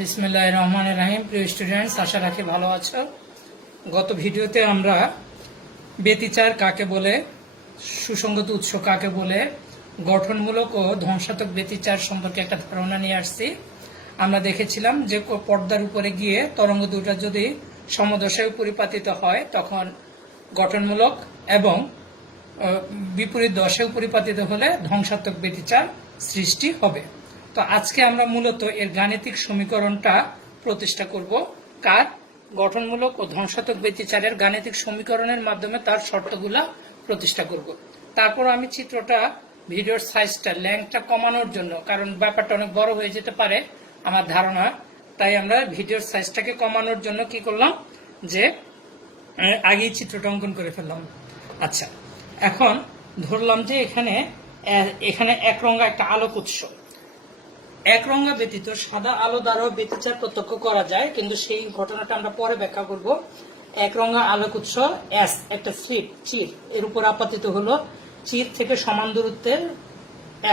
বিসমিল্লাহির রহমানির রহিম। প্রিয় স্টুডেন্টস, আশা রাখি ভালো আছো। গত ভিডিওতে আমরা ব্যতিচার কাকে বলে, সুসংগত উৎস কাকে বলে, গঠনমূলক ও ধ্বংসাত্মক ব্যতিচার সম্পর্কে একটা ধারণা নিয়ে আসছি। আমরা দেখেছিলাম যে পর্দার উপরে গিয়ে তরঙ্গ দুটো যদি সমদশায় পরিপাতিত হয় তখন গঠনমূলক এবং বিপরীত দশায় পরিপাতিত হলে ধ্বংসাত্মক ব্যতিচার সৃষ্টি হবে। তো আজকে আমরা মূলত এর গাণিতিক সমীকরণটা প্রতিষ্ঠা করব। কার? গঠনমূলক ও ধ্বংসাত্মক ব্যতিচারের গাণিতিক সমীকরণের মাধ্যমে তার শর্তগুলা প্রতিষ্ঠা করব। তারপর আমি চিত্রটা, ভিডিওর সাইজটা, লেন্থটা কমানোর জন্য, কারণ ব্যাপারটা অনেক বড় হয়ে যেতে পারে আমার ধারণা, তাই আমরা ভিডিওর সাইজটাকে কমানোর জন্য কি করলাম, যে আগেই চিত্রটা অঙ্কন করে ফেললাম। আচ্ছা, এখন ধরলাম যে এখানে একরঙা একটা আলোক উৎস, একরঙা ব্যতীত সাদা আলো দ্বারাও ব্যতিচার প্রত্যক্ষ করা যায়, কিন্তু সেই ঘটনাটা আমরা পরে ব্যাখ্যা করব। একরঙা আলোক উৎস এস, একটা চির এর উপর আপতিত হলো। চির থেকে সমান দূরত্বের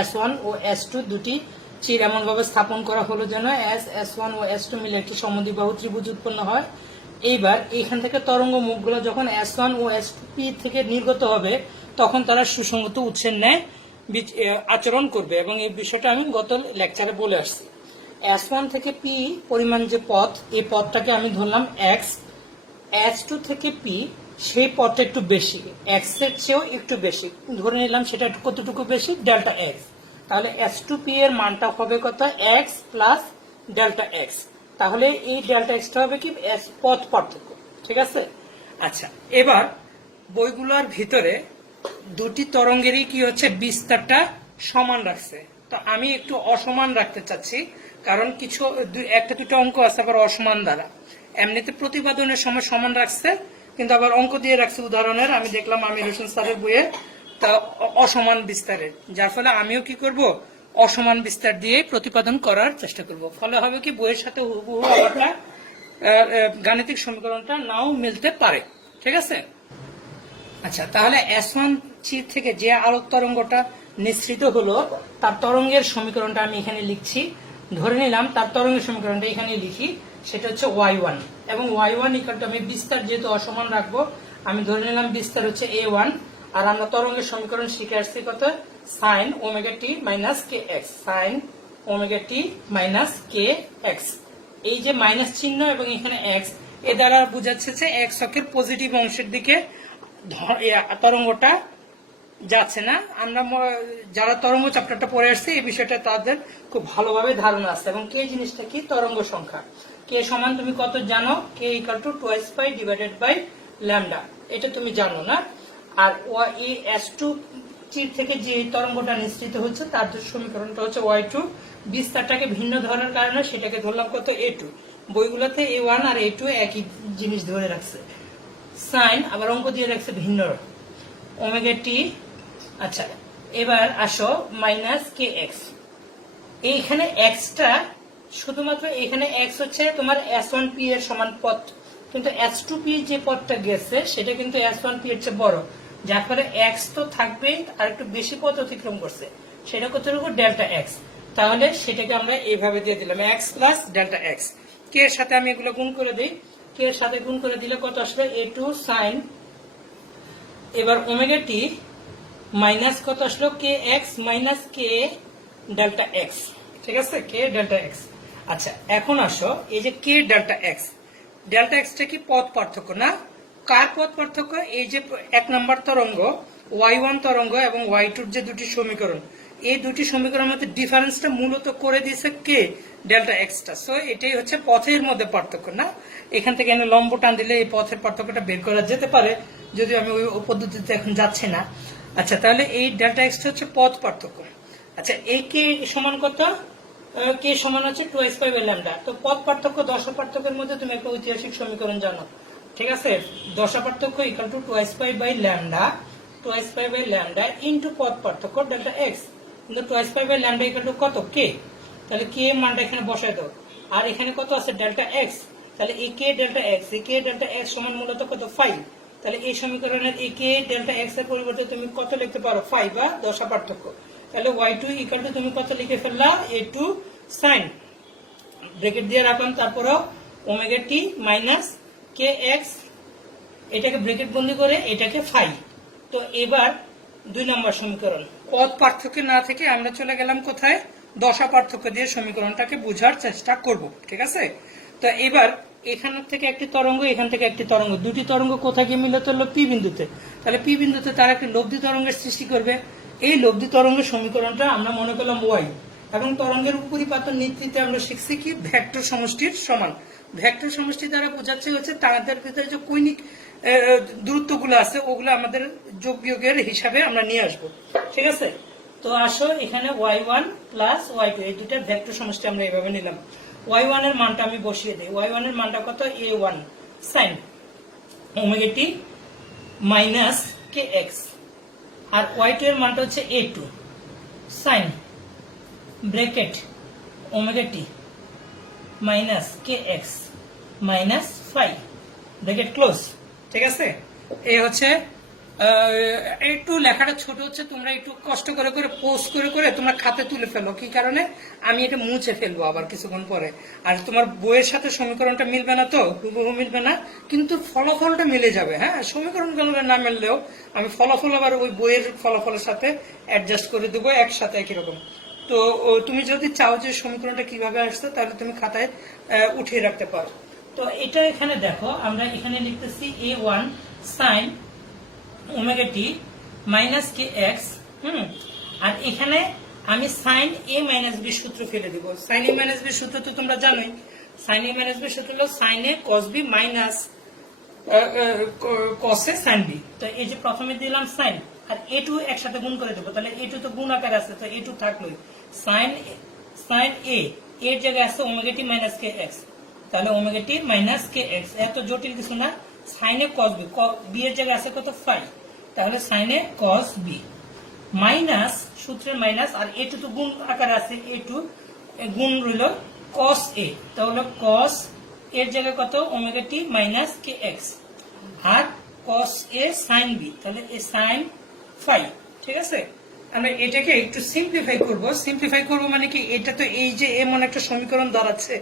S1 ও S2 দুটি চির এমন ভাবে স্থাপন করা হলো যেন S1 ও S2 মিলে একটি সমদ্বিবাহু ত্রিভুজ উৎপন্ন হয়। এইবার এইখান থেকে তরঙ্গ মুখগুলো যখন S1 ও S2 থেকে নির্গত হবে তখন তারা সুসংগত উৎসের ন্যায় আচরণ করবে, এবং এই বিষয়টা আমি গত লেকচারে বলে আসছি। S1 থেকে P পরিমাণ যে পথ, এই পথটাকে আমি ধরলাম x, S2 থেকে P সেই পথটা একটু বেশি, x এর চেয়েও একটু বেশি ধরে নিলাম, সেটা কতটুকু বেশি, ডেল্টা x। তাহলে S2P এর মানটা হবে কত, x প্লাস ডেল্টা x। তাহলে এই ডেল্টা এক্সটা হবে কি, পথ পার্থক্য। ঠিক আছে। আচ্ছা, এবার বইগুলোর ভিতরে দুটি তরঙ্গেরই কি হচ্ছে, বিস্তারটা সমান রাখছে। তো আমি একটু অসমান রাখতে চাচ্ছি, কারণ কিছু একটা দুটো অঙ্ক আছে আবার অসমান দ্বারা। এমনিতে প্রতিপাদনের সময় সমান রাখছে, কিন্তু আবার অঙ্ক দিয়ে রাখছে উদাহরণের, আমি দেখলাম আমির হোসেন স্যারের বইয়ে, তা অসমান বিস্তারের, যার ফলে আমিও কি করব, অসমান বিস্তার দিয়ে প্রতিপাদন করার চেষ্টা করব। ফলে হবে কি, বইয়ের সাথে হুবহু আবার গাণিতিক সমীকরণটা নাও মিলতে পারে। ঠিক আছে। আচ্ছা, তাহলে S1 চির থেকে যে আলোক তরঙ্গটা নিঃসৃত হলো তার তরঙ্গের সমীকরণটা আমি এখানে লিখছি। ধরে নিলাম তার তরঙ্গের সমীকরণটা এখানে লিখি, সেটা হচ্ছে y1, এবং y1 ইকুয়াল টু, আমি বিস্তার যেহেতু অসমান রাখবো, আমি ধরে নিলাম বিস্তার হচ্ছে a1, আর আমরা তরঙ্গের সমীকরণ শিখে আসছি কত, sin omega t minus kx, sin omega t minus kx। এই যে মাইনাস চিহ্ন এবং এখানে x, এ দ্বারা বোঝাচ্ছে যে x অক্ষের পজিটিভ অংশের দিকে তরঙ্গটা যাচ্ছে না। আমরা যারা তরঙ্গ চ্যাপ্টারটা পড়ে আসছে এই বিষয়টা তাদের খুব ভালোভাবে ধারণা আছে। এবং কে জিনিসটা কি, তরঙ্গ সংখ্যা। কে সমান তুমি কত জানো, k equal to 2π divided by lambda, এটা তুমি জানো না। আর এই S2 চির থেকে যে তরঙ্গটা নিঃসৃত হচ্ছে তার সমীকরণটা হচ্ছে y2, বিস্তারটাকে ভিন্ন ধরার কারণে সেটাকে ধরলাম কত, a2। বইগুলোতে a1 আর a2 একই জিনিস ধরে রাখছে, সাইন আবার অঙ্ক দিয়ে রাখছে ভিন্ন, ওমেগা টি। আচ্ছা, এবার আসো মাইনাস কে এক্স। এইখানে এক্সটা শুধুমাত্র, এখানে এক্স হচ্ছে তোমার S1P এর সমান পথ, কিন্তু S2P যে পথটা গেছে সেটা কিন্তু S1P এর চেয়ে বড়, যার ফলে এক্স তো থাকবেই, আর একটু বেশি পথ অতিক্রম করছে, সেটা কতটুকু, ডেল্টা এক্স। তাহলে সেটাকে আমরা এইভাবে দিয়ে দিলাম, এক্স প্লাস ডেল্টা এক্স। কে এর সাথে আমি এগুলো গুণ করে দিই, কে এর সাথে গুণ করে দিলে কত আসবে, a2 সাইন, এবার ওমেগা টি মাইনাস কত আসলো, কে এক্স মাইনাস কে ডেল্টা এক্স। ঠিক আছে, কে ডেল্টা এক্স। আচ্ছা, এখন আসো এই যে কে ডেল্টা এক্স, ডেল্টা এক্সটা কি পথ পার্থক্য না? কার পথ পার্থক্য? এই যে এক নম্বর তরঙ্গ, y1 তরঙ্গ এবং y2 যে দুটি সমীকরণ, এই দুটি সমীকরণের মধ্যে ডিফারেন্সটা মূলত করে দিয়েছে কে, ডেল্টা এক্সটা। সো এটাই হচ্ছে পথের মধ্যে পার্থক্য না। এখান থেকে এনে লম্ব টান দিলে এই পথের পার্থক্যটা বের করা যেতে পারে, যদিও আমি ওই পদ্ধতিতে এখন যাচ্ছি না। আচ্ছা, তাহলে এই ডেল্টা এক্সটা হচ্ছে পথ পার্থক্য। আচ্ছা, এই কে সমান কত, কে সমান হচ্ছে 2π বাই ল্যামডা। তো পথ পার্থক্য, দশা পার্থক্যের মধ্যে তুমি একটা ঐতিহাসিক সমীকরণ জানো। ঠিক আছে, দশা পার্থক্য equal to 2π by lambda, 2π by lambda into পথ পার্থক্য ডেল্টা এক্স। কিন্তু 2π বাই ল্যামডা ইকুয়াল টু কত, কে। তাহলে কে মানটা এখানে বসায় দাও, আর এখানে কত আছে, ডেল্টা এক্স। তাহলে এ কে ডেল্টা এক্স, এ কে ডেল্টা এক্স সমান মূলত কত, 5। তাহলে এই সমীকরণের এ কে ডেল্টা এক্স এর পরিবর্তে তুমি কত লিখতে পারো, 5 বা দশা পার্থক্য। তাহলে y2 ইকুয়াল টু তুমি কত লিখে ফেললা, a2 সাইন ব্র্যাকেট দিয়ে রাখলাম, তারপরেও omega t minus k x, এটাকে ব্র্যাকেট বন্দি করে এটাকে ফাই। তো এবার 2 নম্বর সমীকরণ, পদ পার্থক্য না থেকে আমরা চলে গেলাম কোথায়, দশা পার্থক্য দিয়ে সমীকরণটাকে বোঝার চেষ্টা করব। ঠিক আছে, তো এবার এখান থেকে একটি তরঙ্গ, এখান থেকে একটি তরঙ্গ, দুটি তরঙ্গ কোথায় গিয়ে মিলিত হলো, পি বিন্দুতে। তাহলে পি বিন্দুতে তারা একটি লব্ধি তরঙ্গের সৃষ্টি করবে। এই লব্ধি তরঙ্গের সমীকরণটা আমরা মনে করলাম ওয়াই, এবং তরঙ্গের উপরিপাতন নীতিতে আমরা শিখছি কি ভেক্টর সমষ্টির সমান। ভেক্টর সমষ্টি দ্বারা বোঝাচ্ছে হচ্ছে তাদের ভিতরে যে কৈনিক দূরত্বগুলো আছে ওগুলো আমাদের যোগ বিয়োগের হিসাবে আমরা নিয়ে আসব। ঠিক আছে, তো আসো এখানে y1 প্লাস y2 এই দুটার ভেক্টর সমষ্টি আমরা এইভাবে নিলাম। y1 এর মানটা আমি বসিয়ে দেই, y1 এর মানটা কত, a1 sin omega t minus k x, আর y2 এর মানটা হচ্ছে a2 sin bracket omega t minus k x minus phi bracket close. ঠিক আছে, এই হচ্ছে একটু লেখাটা ছোট হচ্ছে, তোমরা একটু কষ্ট করে করে পোস্ট করে করে তোমরা খাতে তুলে ফেলো। কি কারণে, আমি এটা মুছে ফেলবো আবার কিছুক্ষণ পরে। আর তোমার বইয়ের সাথে সমীকরণটা মিলবে না, তো হুবহু মিলবে না, কিন্তু ফলাফলটা মিলে যাবে। হ্যাঁ, সমীকরণগুলো না মিললেও আমি ফলাফল আবার ওই বইয়ের ফলাফলের সাথে অ্যাডজাস্ট করে দেবো একসাথে একই রকম। তো তুমি যদি চাও যে সমীকরণটা কিভাবে আসছে তাহলে তুমি খাতায় উঠিয়ে রাখতে পারো। তো এটা এখানে দেখো, আমরা এখানে লিখতেছি a1 sin omega t minus k x, আর এখানে আমি সাইন এ মাইনাস বি সূত্র ফেলে দিব। সাইন এ মাইনাস বি সূত্র তো তোমরা জানোই, সাইন এ মাইনাস বি সূত্র হলো সাইন এ কস বি মাইনাস কস এ সাইন বি। তো এই যে প্রথমে দিলাম সাইন, আর এ টু একসাথে গুণ করে দেবো, তাহলে এ টু তো গুণ আকার আছে, তো এ টু থাকলোই। সাইন এ এর জায়গায় আছে omega t minus k x, তাহলে omega t minus k x, এত জটিল কিছু না। সাইনে কস বি, বি এর জায়গায় আছে কত ফাই, তাহলে সাইনে কস বি মাইনাস সূত্রের মাইনাস, আর এ টু তো গুণ আকার আছে, এ টু গুণ রইল কস এ, তাহলে কস এর জায়গায় কত omega t minus k x, আর কস এ সাইন বি, তাহলে এ সাইন ফাই। ঠিক আছে, আমরা এটাকে একটু সিম্পলিফাই করব। সিম্পলিফাই করব মানে কি, এটা তো এই যে এমন একটা সমীকরণ দাঁড়াচ্ছে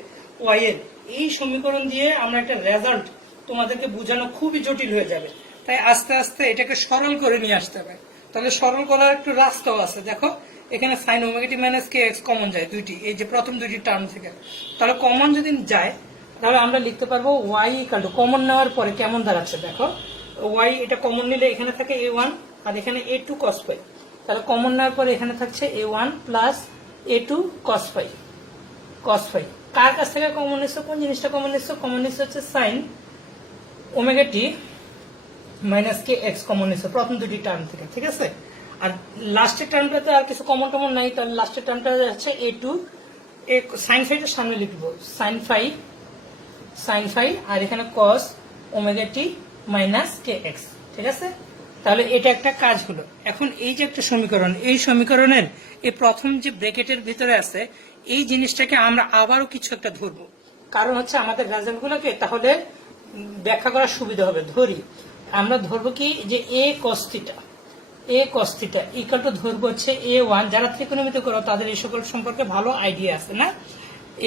ওয়াই এর, এই সমীকরণ দিয়ে আমরা একটা রেজাল্ট তোমাদেরকে বোঝানো খুবই জটিল হয়ে যাবে। তাই আস্তে আস্তে এটাকে সরল করে নিয়ে আসতে হবে। তাহলে সরল করার একটু রাস্তাও আছে। দেখো এখানে sine omega t minus k x common যায় দুইটি, এই যে প্রথম দুইটি টার্ম থেকে। তাহলে কমন যদি যায় তাহলে আমরা লিখতে পারবো ওয়াই ইকাল টু, কমন নেওয়ার পরে কেমন দাঁড়াচ্ছে দেখো, ওয়াই এটা কমন নিলে এখানে থাকে a1 আর এখানে a2 cos ফাই, তাহলে কমন নেওয়ার পরে এখানে থাকছে a1 plus a2 cos phi. কার কাছ থেকে কমন নিচ্ছ, কোন জিনিসটা কমন নিচ্ছ, কমন নিচ্ছ হচ্ছে sine omega t minus k x common নিচ্ছ প্রথম দুটি টার্ম থেকে। ঠিক আছে, আর লাস্টের টার্মটাতে আর কিছু কমন টমন নাই, তাহলে লাস্টের টার্মটা হচ্ছে a2, সাইন ফাইটার সামনে লিখবো সাইন ফাই, আর এখানে কস omega t minus k x. ঠিক আছে, তাহলে এটা একটা কাজ হলো। এখন এই যে একটা সমীকরণ, এই সমীকরণের এই প্রথম যে ব্র্যাকেটের ভিতরে আছে এই জিনিসটাকে আমরা আবারও কিছু একটা ধরবো, কারণ হচ্ছে আমাদের রেজাল্ট গুলোকে তাহলে ব্যাখ্যা করার সুবিধা হবে। ধরি আমরা ধরবো কি যে এ কস্তিটা ইকাল টু ধরবো হচ্ছে a1, যারা ত্রিকোণমিতি করো তাদের এই সকল সম্পর্কে ভালো আইডিয়া আছে না,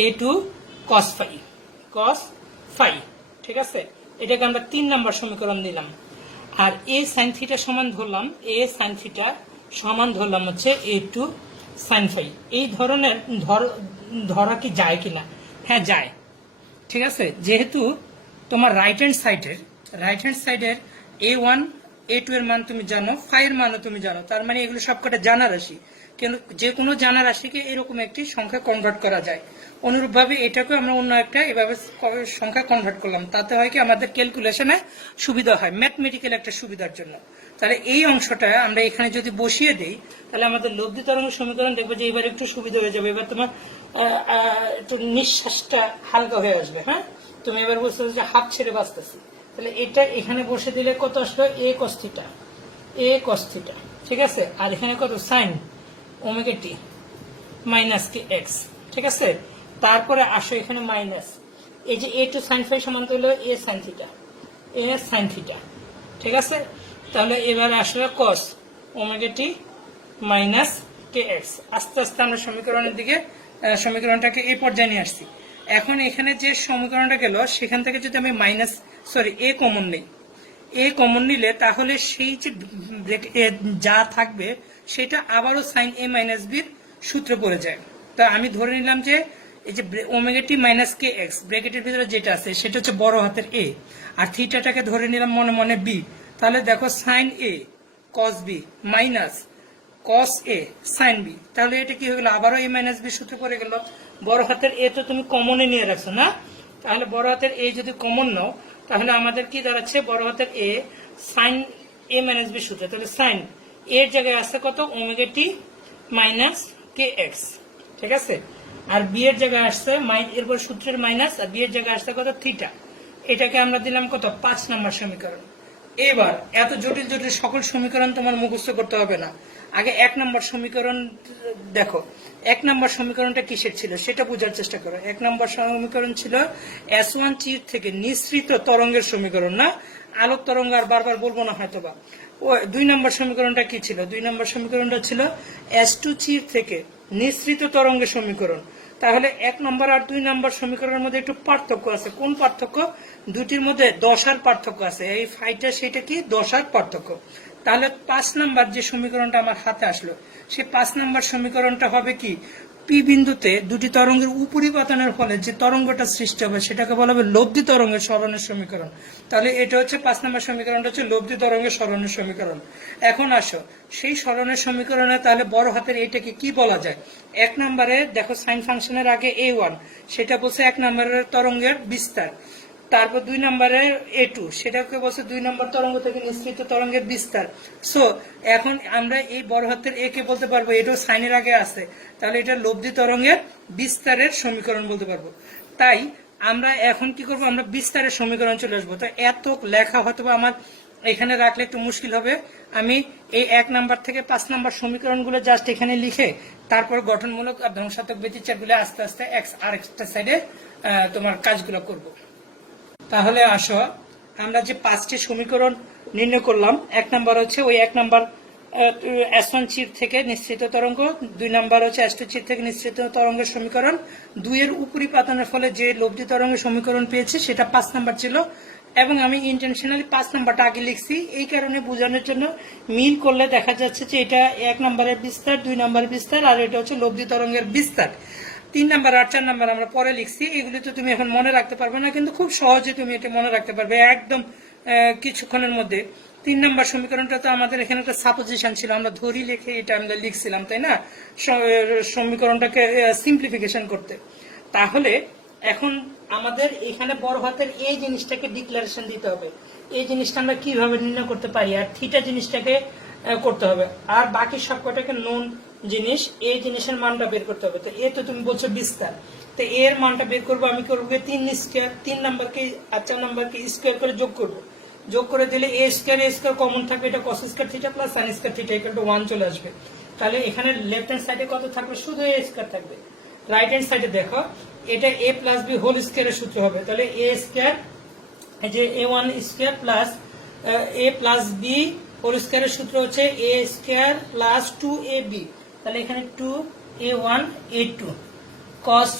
a2 cos ফাই। ঠিক আছে, এটাকে আমরা 3 নম্বর সমীকরণ নিলাম। আর এ সাইন থিটা সমান ধরলাম, এ সাইন থিটা সমান ধরলাম হচ্ছে a2 সাইন ফাই। এই ধরনের ধরা কি যায় কিনা, হ্যাঁ যায়। ঠিক আছে, যেহেতু তোমার রাইট হ্যান্ড সাইডের a1 a2 এর মান তুমি জানো, ফাই এর মানও তুমি জানো, তার মানে এগুলো সবকটা জানা রাশি। কিন্তু যে কোনো জানা রাশিকে এরকম একটি সংখ্যা কনভার্ট করা যায়। অনুরূপভাবে এটাকে আমরা অন্য একটা এভাবে সংখ্যা কনভার্ট করলাম, তাতে হয় কি আমাদের ক্যালকুলেশনে সুবিধা হয়, ম্যাথমেটিক্যাল একটা সুবিধার জন্য। তাহলে এই অংশটা আমরা এখানে যদি বসিয়ে দেই তাহলে আমাদের লব্ধি তরঙ্গ সমীকরণ দেখবো যে এবার একটু সুবিধা হয়ে যাবে। এবার তোমার একটু নিঃশ্বাসটা হালকা হয়ে আসবে। হ্যাঁ, তুমি এবার বুঝতে যে হাত ছেড়ে বাঁচতেছি। তাহলে এটা এখানে বসে দিলে কত আসলো, এ কস থিটা। ঠিক আছে, আর এখানে কত sine omega t minus k x. ঠিক আছে, তারপরে আসো এখানে মাইনাস, এই যে a2 সাইন ফাই সমান হলো a সাইন থিটা। ঠিক আছে, তাহলে এবার আসলে কস omega t minus k x. আস্তে আস্তে আমরা সমীকরণের দিকে সমীকরণটাকে এই পর্যায়ে নিয়ে আসছি। এখন এখানে যে সমীকরণটা গেল সেখান থেকে যদি আমি এ কমন নেই, এ কমন নিলে তাহলে সেই যে যা থাকবে সেটা আবারও সাইন এ মাইনাস বির সূত্রে পড়ে যায়। তা আমি ধরে নিলাম যে এই যে omega t minus k x ব্র্যাকেটের ভিতরে যেটা আছে সেটা হচ্ছে বড় হাতের এ, আর থিটাটাকে ধরে নিলাম মনে মনে বি। তাহলে দেখো সাইন এ কস বি মাইনাস কস এ সাইন বি, তাহলে এটা কি হয়ে গেল আবারও এ মাইনাস বি সূত্রে পড়ে গেল। বড় হাতের এ তো তুমি কমনে নিয়ে রাখছো না, তাহলে বড় হাতের এ যদি কমন নাও তাহলে আমাদের কি দাঁড়াচ্ছে বড় হাতের এ সাইন এ মাইনাস বি সূত্রে, তাহলে সাইন এর জায়গায় আসছে কত omega t minus k x, ঠিক আছে। আর বি এর জায়গায় আসছে এরপর সূত্রের মাইনাস, আর বি এর জায়গায় আসছে কত থিটা। এটাকে আমরা দিলাম কত 5 নম্বর সমীকরণ। এবার এত জটিল জটিল সকল সমীকরণ তোমার মুখস্থ করতে হবে না, আগে 1 নম্বর সমীকরণ দেখো। 1 নম্বর সমীকরণটা কিসের ছিল সেটা বোঝার চেষ্টা করো। 1 নম্বর সমীকরণ ছিল S1 চির থেকে নিঃসৃত তরঙ্গের সমীকরণ, না আলোক তরঙ্গ, আর বারবার বলবো না হয়তোবা। ও 2 নম্বর সমীকরণটা কি ছিল? 2 নম্বর সমীকরণটা ছিল S2 চির থেকে নিঃসৃত তরঙ্গের সমীকরণ। তাহলে 1 নম্বর আর 2 নম্বর সমীকরণের মধ্যে একটু পার্থক্য আছে। কোন পার্থক্য? দুটির মধ্যে দশার পার্থক্য আছে। এই ফাইটা সেটা কি দশার পার্থক্য। তাহলে 5 নম্বর যে সমীকরণটা আমার হাতে আসলো সেই 5 নম্বর সমীকরণটা হবে কি পি বিন্দুতে দুটি তরঙ্গের উপরিপাতনের ফলে যে তরঙ্গটা সৃষ্টি হবে সেটাকে বলা হবে লব্ধি তরঙ্গের সরণের সমীকরণ। তাহলে এটা হচ্ছে 5 নম্বর সমীকরণটা হচ্ছে লব্ধি তরঙ্গের সরণের সমীকরণ। এখন আসো সেই সরণের সমীকরণে তাহলে বড় হাতের এটাকে কি বলা যায়? 1 নম্বরে দেখো সাইন ফাংশনের আগে a1, সেটা বলছে 1 নম্বরের তরঙ্গের বিস্তার। তারপর 2 নম্বরে a2, সেটাকে বলছে 2 নম্বর তরঙ্গ থেকে নিঃসৃত তরঙ্গের বিস্তার। সো এখন আমরা এই বড় হাতের এ কে বলতে পারবো এটাও সাইনের আগে আছে, তাহলে এটা লব্ধি তরঙ্গের বিস্তারের সমীকরণ বলতে পারবো। তাই আমরা এখন কি করব, আমরা বিস্তারের সমীকরণ চলে আসবো। তো এত লেখা হয়তো আমার এখানে রাখলে একটু মুশকিল হবে। আমি এই 1 নাম্বার থেকে 5 নাম্বার সমীকরণগুলো জাস্ট এখানে লিখে তারপর গঠনমূলক আর ধ্বংসাত্মক ব্যতিচারগুলো আস্তে আস্তে আরেকটা সাইডে তোমার কাজগুলো করব। তাহলে আসো আমরা যে 5টি সমীকরণ নির্ণয় করলাম, 1 নাম্বার হচ্ছে ওই 1 নাম্বার S1 চির থেকে নিঃসৃত তরঙ্গ, 2 নাম্বার হচ্ছে S2 চির থেকে নিঃসৃত তরঙ্গের সমীকরণ, 2 এর উপরিপাতনের ফলে যে লব্ধি তরঙ্গের সমীকরণ পেয়েছি সেটা 5 নাম্বার ছিল। এবং আমি ইন্টেনশনালি 5 নাম্বারটা আগে লিখছি এই কারণে বোঝানোর জন্য, মিল করলে দেখা যাচ্ছে যে এটা 1 নাম্বারের বিস্তার, 2 নাম্বারের বিস্তার, আর এটা হচ্ছে লব্ধি তরঙ্গের বিস্তার। 3 নাম্বার আর 4 নাম্বার আমরা পরে লিখছি, এগুলি তো তুমি এখন মনে রাখতে পারবে না, কিন্তু খুব সহজে তুমি এটা মনে রাখতে পারবে একদম কিছুক্ষণের মধ্যে। 3 নাম্বার সমীকরণটা তো আমাদের এখানে একটা সাপোজিশন ছিল, আমরা ধরি লিখে এটা আমরা লিখছিলাম, তাই না, সমীকরণটাকে সিম্পলিফিকেশন করতে। তাহলে এখন আমাদের এখানে বড় হাতের এই জিনিসটাকে ডিক্লারেশন দিতে হবে, এই জিনিসটা আমরা কিভাবে নির্ণয় করতে পারি, আর থিটা জিনিসটাকে করতে হবে, আর বাকি সবকটাকে নোন জিনিস এই জিনিসের মানটা বের করতে হবে। তো এ তো তুমি বলছো বিস্তার, তো এর মানটা বের করবো আমি করবো 3 স্কয়ার, 3 নাম্বারকে আর 4 নাম্বারকে স্কয়ার করে যোগ করবো। যোগ করে দিলে এ স্কয়ার কমন থাকবে, এটা cos square theta plus sin square theta equal to 1 চলে আসবে। তাহলে এখানে লেফট হ্যান্ড সাইডে কত থাকবে? শুধু এ স্কয়ার থাকবে। রাইট হ্যান্ড সাইডে দেখো এটা a প্লাস বি হোল স্কয়ারের সূত্র হবে। তাহলে a স্কয়ার, এই যে a1 square plus a plus b whole স্কয়ারের সূত্র হচ্ছে a স্কয়ার প্লাস 2ab। তাহলে এখানে 2a1 a2 cos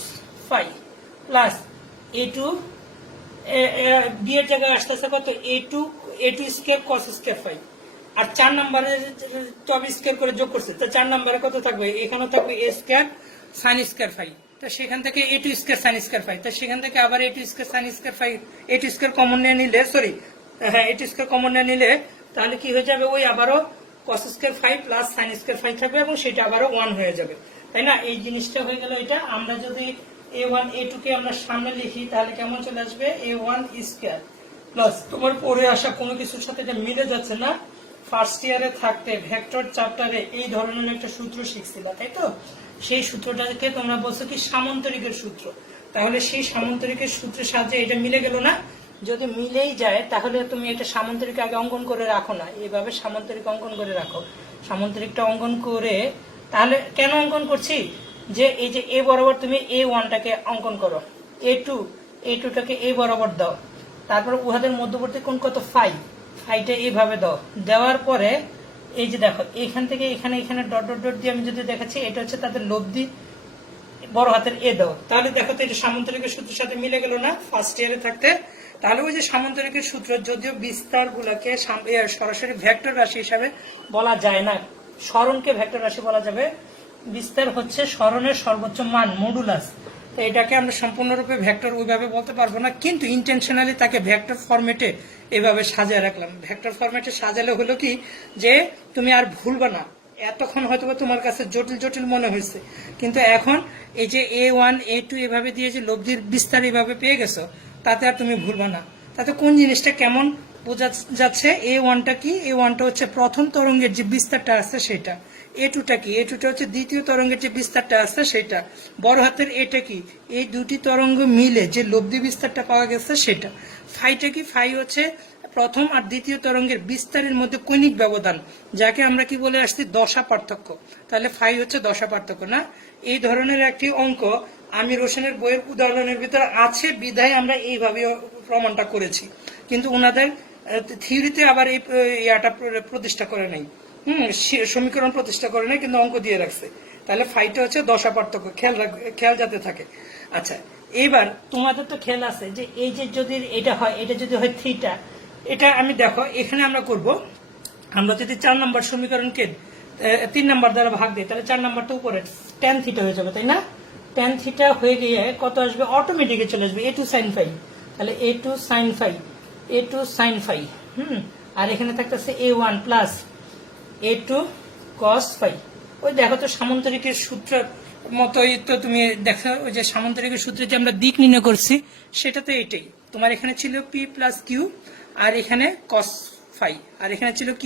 phi plus a2 B এর জায়গায় আসতেছে কত a2 square cos square phi, আর 4 নম্বরে তবে স্কয়ার করে যোগ করছে, তো 4 নম্বরে কত থাকবে? এখানে থাকবে a square sin square phi, তো সেখান থেকে a2 square sin square phi, তো সেখান থেকে আবার a2 square sin square phi, a2 square common নিয়ে নিলে a2 স্কয়ার কমন নিয়ে নিলে তাহলে কি হয়ে যাবে? ওই আবারও cos square phi plus sin square phi থাকবে এবং সেটা আবারও 1 হয়ে যাবে, তাই না? এই জিনিসটা হয়ে গেল এটা। আমরা যদি a1 a2 কে আমরা সামনে লিখি তাহলে কেমন চলে আসবে? a1 স্কয়ার প্লাস, তোমার পরে আসা কোনো কিছুর সাথে এটা মিলে যাচ্ছে না, ফার্স্ট ইয়ারে থাকতে ভেক্টর চ্যাপ্টারে এই ধরনের একটা সূত্র শিখছিলা, তাই তো? সেই সূত্রটাকে তোমরা বলছো কি সামান্তরিকের সূত্র। তাহলে সেই সামান্তরিকের সূত্রের সাহায্যে এটা মিলে গেল না? যদি মিলেই যায় তাহলে তুমি এটা সামান্তরিক আগে অঙ্কন করে রাখো না, এইভাবে সামান্তরিক অঙ্কন করে রাখো। সামান্তরিকটা অঙ্কন করে, তাহলে কেন অঙ্কন করছি? যে এই যে এ বরাবর তুমি a1টাকে অঙ্কন করো, a2টাকে a বরাবর দাও, তারপর উহাদের মধ্যবর্তী কোণ কত? ফাইটা এইভাবে দাও। দেওয়ার পরে এই যে দেখো এখান থেকে এখানে ডট ডট ডট দিয়ে আমি যদি দেখাচ্ছি, এটা হচ্ছে তাদের লব্ধি বড় হাতের এ দাও, তাহলে দেখো তো এটা সামান্তরিকের সূত্রের সাথে মিলে গেল না ফার্স্ট ইয়ারে থাকতে। তাহলে ওই যে সামান্তরিকের সূত্র, যদিও বিস্তার গুলাকে সরাসরি ভেক্টর রাশি হিসাবে বলা যায় না, সরণকে ভেক্টর রাশি বলা যাবে। বিস্তার হচ্ছে সরণের সর্বোচ্চ মান মডুলাস, তো এটাকে আমরা সম্পূর্ণরূপে ভেক্টর ওইভাবে বলতে পারবো না, কিন্তু ইন্টেনশনালি তাকে ভেক্টর ফরম্যাটে এভাবে সাজিয়ে রাখলাম। ভেক্টর ফরম্যাটে সাজালে হলো কি যে তুমি আর ভুলবা না। এতক্ষণ হয়তো তোমার কাছে জটিল জটিল মনে হয়েছে, কিন্তু এখন এই যে A1 A2 এভাবে দিয়ে যে লব্ধির বিস্তার এভাবে পেয়ে গেছো, তাতে আর তুমি ভুলবা না। তাতে কোন জিনিসটা কেমন বোঝা যাচ্ছে? A1টা কি? A1টা হচ্ছে প্রথম তরঙ্গের যে বিস্তারটা আছে সেটা। A2টা কি? A2টা হচ্ছে দ্বিতীয় তরঙ্গের যে বিস্তারটা আছে সেটা। বড় হাতের এটা কি? এই দুটি তরঙ্গ মিলে যে লব্ধি বিস্তারটা পাওয়া গেছে সেটা। ফাইটা কি? ফাই হচ্ছে প্রথম আর দ্বিতীয় তরঙ্গের বিস্তারের মধ্যে কৌণিক ব্যবধান, যাকে আমরা কি বলে আসছি? দশা পার্থক্য। তাহলে ফাই হচ্ছে দশা পার্থক্য না? এই ধরনের একটি অঙ্ক আমি রোশনের বইয়ের উদাহরণের ভিতরে আছে বিধায় আমরা এইভাবে প্রমাণটা করেছি, কিন্তু ওনাদের থিওরিতে আবার এই ইয়াটা প্রতিষ্ঠা করে নাই, সমীকরণ প্রতিষ্ঠা করে নাই, কিন্তু অঙ্ক দিয়ে রাখছে। তাহলে ফাইটা হচ্ছে দশা পার্থক্য, খেয়াল যাতে থাকে। আচ্ছা, এবার তোমাদের তো খেয়াল আছে যে এই যে যদি এটা হয়, এটা যদি হয় থিটা, এটা আমি দেখো এখানে আমরা করব, আমরা যদি 4 নম্বর সমীকরণকে 3 নম্বর দ্বারা ভাগ দিই, তাহলে 4 নম্বরটা উপরে tan থিটা হয়ে যাবে, তাই না? tan থিটা হয়ে গিয়ে কত আসবে? অটোমেটিকে চলে আসবে a2 sin phi। তাহলে a2 sin phi, a2 sin phi, আর এখানে থাকতেছে a1 plus a2 cos phi। ওই দেখো তো সামান্তরিকের সূত্র মতোই তো তুমি দেখো, ওই যে সামান্তরিকের সূত্রে যে আমরা দিক নির্ণয় করছি সেটা তো এটাই। তোমার এখানে ছিল p প্লাস কিউ, আর এখানে cos phi, আর এখানে ছিল q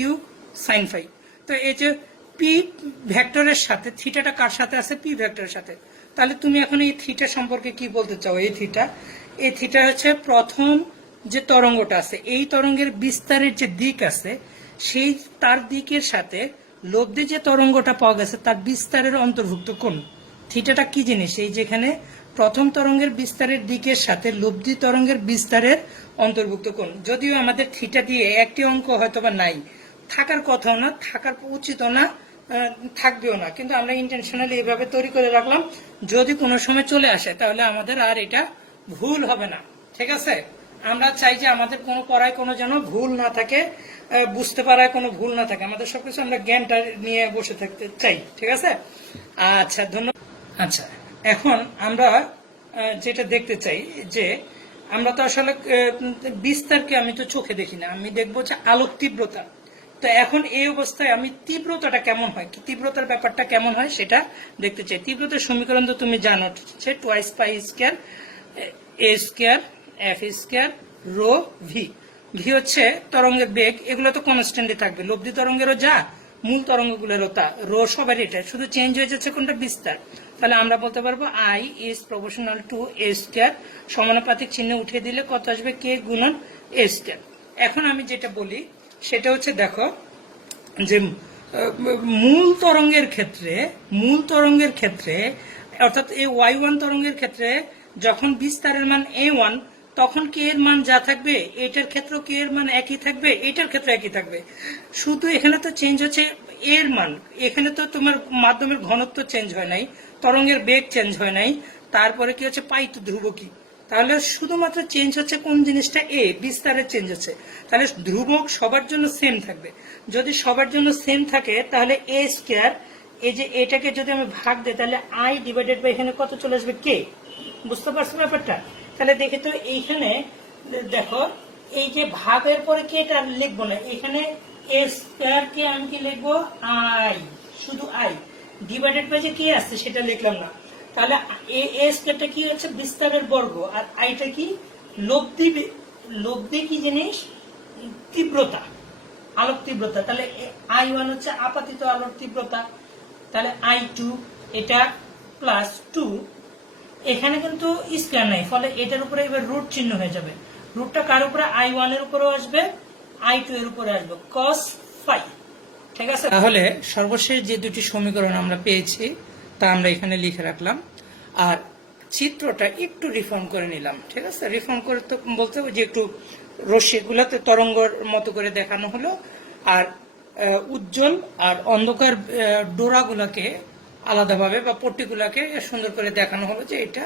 sin phi। তো এই যে p ভেক্টরের সাথে থিটাটা কার সাথে আছে? p ভেক্টরের সাথে। তাহলে তুমি এখন এই থিটা সম্পর্কে কি বলতে চাও? এই থিটা হচ্ছে প্রথম যে তরঙ্গটা আছে, এই তরঙ্গের বিস্তারের যে দিক আছে সেই তার দিকের সাথে লব্ধি যে তরঙ্গটা পাওয়া গেছে তার বিস্তারের অন্তর্ভুক্ত কোণ। থিটাটা কি জিনিস? এই যেখানে প্রথম তরঙ্গের বিস্তারের দিকের সাথে লব্ধি তরঙ্গের বিস্তারের অন্তর্ভুক্ত কোণ। যদিও আমাদের থিটা দিয়ে একটি অঙ্ক হয়তোবা নাই, থাকার কথাও না, থাকার উচিত না, থাকবেও না, কিন্তু আমরা ইন্টেনশনালি এভাবে তৈরি করে রাখলাম, যদি কোনো সময় চলে আসে তাহলে আমাদের আর এটা ভুল হবে না। ঠিক আছে? আমরা চাই যে আমাদের কোনো পড়ায় কোনো যেন ভুল না থাকে, বুঝতে পারায় কোনো ভুল না থাকে, আমাদের সবকিছু আমরা জ্ঞানটা নিয়ে বসে থাকতে চাই। ঠিক আছে? আচ্ছা, ধন্যবাদ। আচ্ছা, এখন আমরা যেটা দেখতে চাই যে আমরা তো আসলে বিস্তারকে আমি তো চোখে দেখি না, আমি দেখবো যে আলোক তীব্রতা। তো এখন এই অবস্থায় আমি তীব্রতাটা কেমন হয়, তীব্রতার ব্যাপারটা কেমন হয় সেটা দেখতে চাই। তীব্রতার সমীকরণ তো তুমি জানো, হচ্ছে 2π² a square f square rho v. V হচ্ছে তরঙ্গের বেগ, এগুলো তো কনস্ট্যান্টই থাকবে, লব্ধি তরঙ্গেরও যা, মূল তরঙ্গগুলোরও তা। রো সবার এটা, শুধু চেঞ্জ হয়ে যাচ্ছে কোনটা? বিস্তার। তাহলে আমরা বলতে পারবো I is proportional to a square, সমানুপাতিক চিহ্ন উঠিয়ে দিলে কত আসবে? k গুণন a স্কয়ার। এখন আমি যেটা বলি সেটা হচ্ছে, দেখো যে মূল তরঙ্গের ক্ষেত্রে অর্থাৎ এই y1 তরঙ্গের ক্ষেত্রে যখন বিস্তারের মান a1, তখন k এর মান যা থাকবে এটার ক্ষেত্রে k এর মান একই থাকবে, এটার ক্ষেত্রে একই থাকবে। শুধু এখানে তো চেঞ্জ হচ্ছে এর মান, এখানে তো তোমার মাধ্যমের ঘনত্ব চেঞ্জ হয় নাই, তরঙ্গের বেগ চেঞ্জ হয় নাই, তারপরে কি হচ্ছে? পাই তো ধ্রুবকই। তাহলে শুধুমাত্র চেঞ্জ হচ্ছে কোন জিনিসটা? এ, বিস্তারের চেঞ্জ হচ্ছে। তাহলে ধ্রুবক সবার জন্য সেম থাকবে। যদি সবার জন্য সেম থাকে তাহলে a স্কয়ার, এই যে এটাকে যদি আমি ভাগ দিই তাহলে I ডিভাইডেড বাই এখানে কত চলে আসবে? k। বুঝতে পারছো ব্যাপারটা? তাহলে দেখে তো এইখানে দেখো, এই যে ভাগের পরে কে এটা লিখবো না, এখানে a স্কয়ার কে আমি কি লিখবো? I, শুধু I ডিভাইডেড বাই যে কে আসছে সেটা লিখলাম না। তাহলে a স্কয়ারটা কি হচ্ছে? বিস্তারের বর্গ, আর আইটা কি? লব্ধি কি জিনিস? তীব্রতা, আলোক তীব্রতা। তাহলে I1 হচ্ছে আপাতিত আলোক তীব্রতা, তাহলে I2 এটা প্লাস 2, এখানে কিন্তু স্কয়ার নাই, ফলে এটার উপরে এবার রুট চিহ্ন হয়ে যাবে। রুটটা কার উপরে? I1 এর উপরেও আসবে, I2 এর উপরে আসবে, cos phi। ঠিক আছে? তাহলে সর্বশেষ যে দুটি সমীকরণ আমরা পেয়েছি তা আমরা এখানে লিখে রাখলাম, আর চিত্রটা একটু রিফর্ম করে নিলাম। ঠিক আছে? রিফর্ম করে তো বলতে যে একটু রশ্মিগুলোতে তরঙ্গর মতো করে দেখানো হলো, আর উজ্জ্বল আর অন্ধকার ডোরাগুলোকে আলাদাভাবে বা পর্টিকুলারকে সুন্দর করে দেখানো হলো যে এটা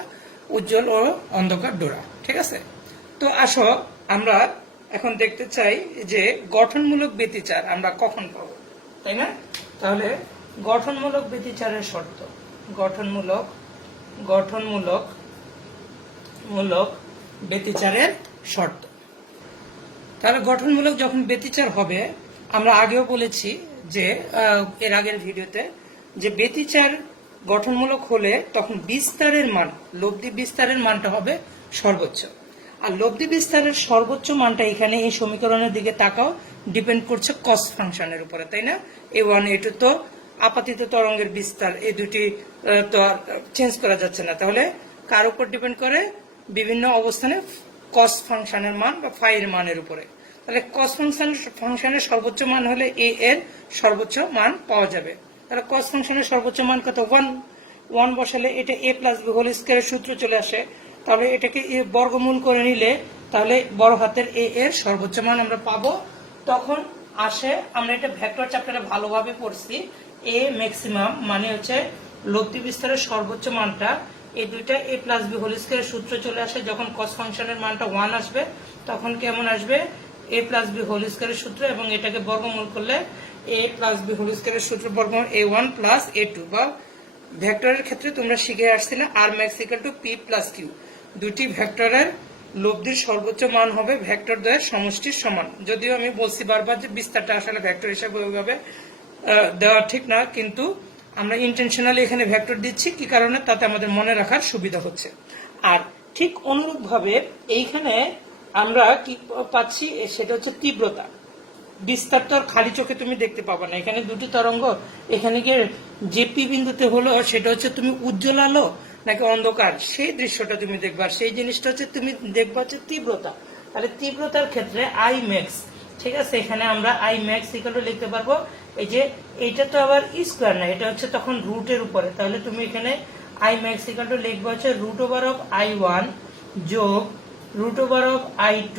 উজ্জ্বল ও অন্ধকার ডোরা। ঠিক আছে, তো আসো আমরা এখন দেখতে চাই যে গঠনমূলক ব্যতিচার আমরা কখন পাবো, তাই না? তাহলে গঠনমূলক ব্যতিচারের শর্ত, গঠনমূলক গঠনমূলক মূলক ব্যতিচারের শর্ত। তাহলে গঠনমূলক যখন ব্যতিচার হবে, আমরা আগেও বলেছি যে এর আগের ভিডিওতে যে ব্যতিচার গঠনমূলক হলে তখন বিস্তারের মান, লব্ধি বিস্তারের মানটা হবে সর্বোচ্চ। আর লব্ধি বিস্তারের সর্বোচ্চ মানটা এখানে এই সমীকরণের দিকে তাকাও, ডিপেন্ড করছে কস ফাংশনের উপরে, তাই না? A1 A2 তো আপাতিত তরঙ্গের বিস্তার, এই দুটি তো আর চেঞ্জ করা যাচ্ছে না। তাহলে কার উপর ডিপেন্ড করে? বিভিন্ন অবস্থানে কস ফাংশনের মান বা ফাই এর মানের উপরে। তাহলে কস ফাংশনের সর্বোচ্চ মান হলে এ এর সর্বোচ্চ মান পাওয়া যাবে। তাহলে কস ফাংশনের সর্বোচ্চ মান কত? 1 বসালে এটা a প্লাস বি হোল স্কয়ারের সূত্র চলে আসে। তাহলে এটাকে বর্গমূল করে নিলে তাহলে বড় হাতের এ এর সর্বোচ্চ মান আমরা পাবো। তখন আসে, আমরা এটা ভেক্টর চ্যাপ্টারে ভালোভাবে পড়ছি, এ ম্যাক্সিমাম মানে হচ্ছে লব্ধি বিস্তারের সর্বোচ্চ মানটা, এই দুইটা a প্লাস বি হোল স্কয়ারের সূত্র চলে আসে। যখন cos ফাংশনের মানটা 1 আসবে তখন কেমন আসবে? a প্লাস বি হোল স্কয়ারের সূত্র, এবং এটাকে বর্গমূল করলে a প্লাস বি হোল স্কয়ারের সূত্র বর্গমূল a1 প্লাস a2, বা ভেক্টরের ক্ষেত্রে তোমরা শিখে আসছিলে r max equal to p plus q। দুটি ভেক্টরের লব্ধির সর্বোচ্চ মান হবে ভেক্টর দ্বয়ের সমষ্টির সমান। যদিও আমি বলছি বারবার যে বিস্তারটা আসলে ভেক্টর হিসেবে ওইভাবে দেওয়া ঠিক না, কিন্তু আমরা ইন্টেনশনালি এখানে ভেক্টর দিচ্ছি কি কারণে? তাতে আমাদের মনে রাখার সুবিধা হচ্ছে। আর ঠিক অনুরূপভাবে এইখানে আমরা কি পাচ্ছি, সেটা হচ্ছে তীব্রতা। বিস্তার তো আর খালি চোখে তুমি দেখতে পাবা না। এখানে দুটি তরঙ্গ, এখানে গিয়ে যে পি বিন্দুতে হলো সেটা হচ্ছে তুমি উজ্জ্বল আলো নাকি অন্ধকার, সেই দৃশ্যটা তুমি দেখবা। সেই জিনিসটা হচ্ছে তুমি দেখবা হচ্ছে তীব্রতা। তাহলে তীব্রতার ক্ষেত্রে আই ম্যাক্স, ঠিক আছে, এখানে আমরা আই ম্যাক্স ইকুয়াল টু লিখতে পারবো, এই যে এইটা তো আবার স্কোয়ার না, এটা হচ্ছে তখন রুটের উপরে। তাহলে তুমি এখানে আই ম্যাক্স ইকুয়াল টু লিখবো হচ্ছে রুট ওভার অফ I1 যোগ root over of I2।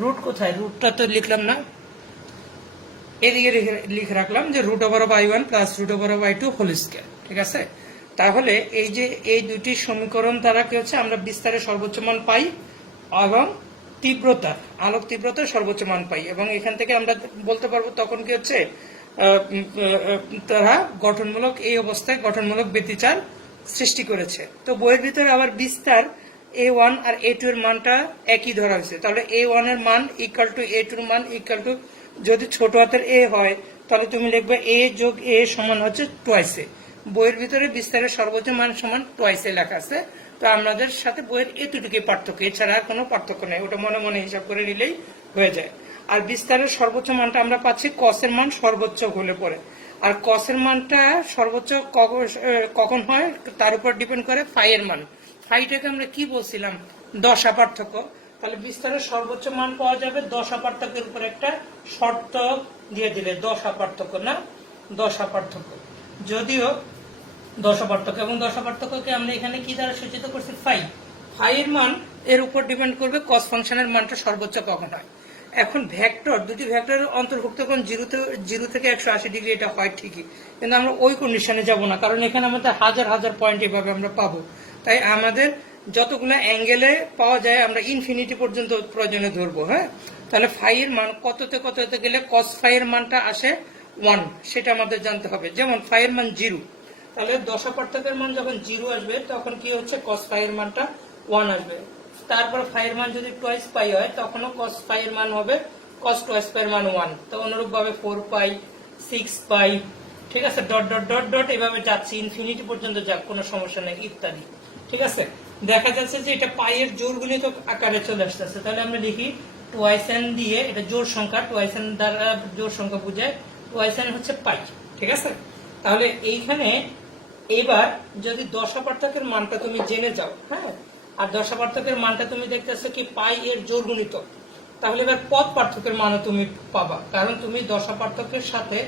Root কোথায়? রুটটা তো লিখলাম না, এদিকে লিখে রাখলাম যে root over of I1 plus root over of I2 whole square. ঠিক আছে, তাহলে এই যে এই দুটি সমীকরণ দ্বারা কি হচ্ছে, আমরা বিস্তারের সর্বোচ্চ মান পাই এবং তীব্রতা, আলোক তীব্রতার সর্বোচ্চ মান পাই, এবং এখান থেকে আমরা বলতে পারবো তখন কি হচ্ছে তারা গঠনমূলক, এই অবস্থায় গঠনমূলক ব্যতিচার সৃষ্টি করেছে। তো বইয়ের ভিতরে আবার বিস্তার A1 আর A2 এর মানটা একই ধরা হয়েছে। তাহলে A1 এর মান ইকুয়াল টু A2 এর মান ইকুয়াল টু, যদি ছোট হাতের a হয় তাহলে তুমি লিখবে a যোগ a সমান হচ্ছে টুয়াইস এ। বইয়ের ভিতরে বিস্তারের সর্বোচ্চ মান সমান টুয়াইস এ লেখা আছে। তো আমাদের সাথে বইয়ের এতটুকু পার্থক্য, এছাড়া আর কোনো পার্থক্য নেই, ওটা মনে মনে হিসাব করে নিলেই হয়ে যায়। আর বিস্তারের সর্বোচ্চ মানটা আমরা পাচ্ছি কসের মান সর্বোচ্চ হলে পরে। আর কসের মানটা সর্বোচ্চ কখন হয় তার উপর ডিপেন্ড করে ফাই এর মান। ফাইটাকে আমরা কি বলছিলাম? দশা পার্থক্য। তাহলে বিস্তারের সর্বোচ্চ মান পাওয়া যাবে দশা পার্থক্যের উপর একটা শর্ত দিয়ে দিলে, দশা পার্থক্য না দশা পার্থক্য। যদিও দশা পার্থক্য, এবং দশা পার্থক্যকে আমরা এখানে কি দ্বারা সূচিত করছি? ফাই। ফাই এর মান এর উপর ডিপেন্ড করবে কস ফাংশনের মানটা সর্বোচ্চ কখন হয়। এখন ভেক্টর, দুটি ভেক্টরের অন্তর্ভুক্ত কোণ 0 থেকে 180 ডিগ্রি, এটা হয় ঠিকই, কিন্তু আমরা ওই কন্ডিশনে যাব না, কারণ এখানে আমাদের হাজার হাজার পয়েন্ট এভাবে আমরা পাবো। তাই আমাদের যতগুলো অ্যাঙ্গেলে পাওয়া যায় আমরা ইনফিনিটি পর্যন্ত প্রয়োজনে ধরবো। হ্যাঁ, তাহলে ফাই এর মান কততে কততে গেলে কস ফাই এর মানটা আসে 1, সেটা আমাদের জানতে হবে। যেমন ফাই এর মান 0, তাহলে দশা পার্থক্যের মান যখন 0 আসবে তখন কি হচ্ছে, কস ফাই এর মানটা 1 আসবে। তারপর ফাই এর মান যদি টুয়াইস পাই হয় তখনও কস ফাই এর মান হবে কস টুয়াইস পাই এর মান 1। তো অনুরূপ ভাবে 4 পাই, 6 পাই, ঠিক আছে, ডট ডট ডট ডট এভাবে যাচ্ছে, ইনফিনিটি পর্যন্ত যাক, কোনো সমস্যা নেই, ইত্যাদি। ঠিক আছে, দেখা যাচ্ছে যে এটা পাই এর জোর গুণিত আকারে চলে আসতেছে। তাহলে আমরা লিখি টুয়াইস এন দিয়ে, এটা জোর সংখ্যা, টুয়াইস এন দ্বারা জোর সংখ্যা বোঝায়, টুয়াইস এন হচ্ছে পাই। ঠিক আছে, তাহলে এইখানে এবার যদি দশা পার্থক্যের মানটা তুমি জেনে যাও, হ্যাঁ, আর দশা পার্থক্যের মানটা তুমি দেখতেছো কি পাই এর জোর গুণিত, তাহলে এবার পদ পার্থক্যের মানও তুমি পাবা, কারণ তুমি দশা পার্থক্যের সাথে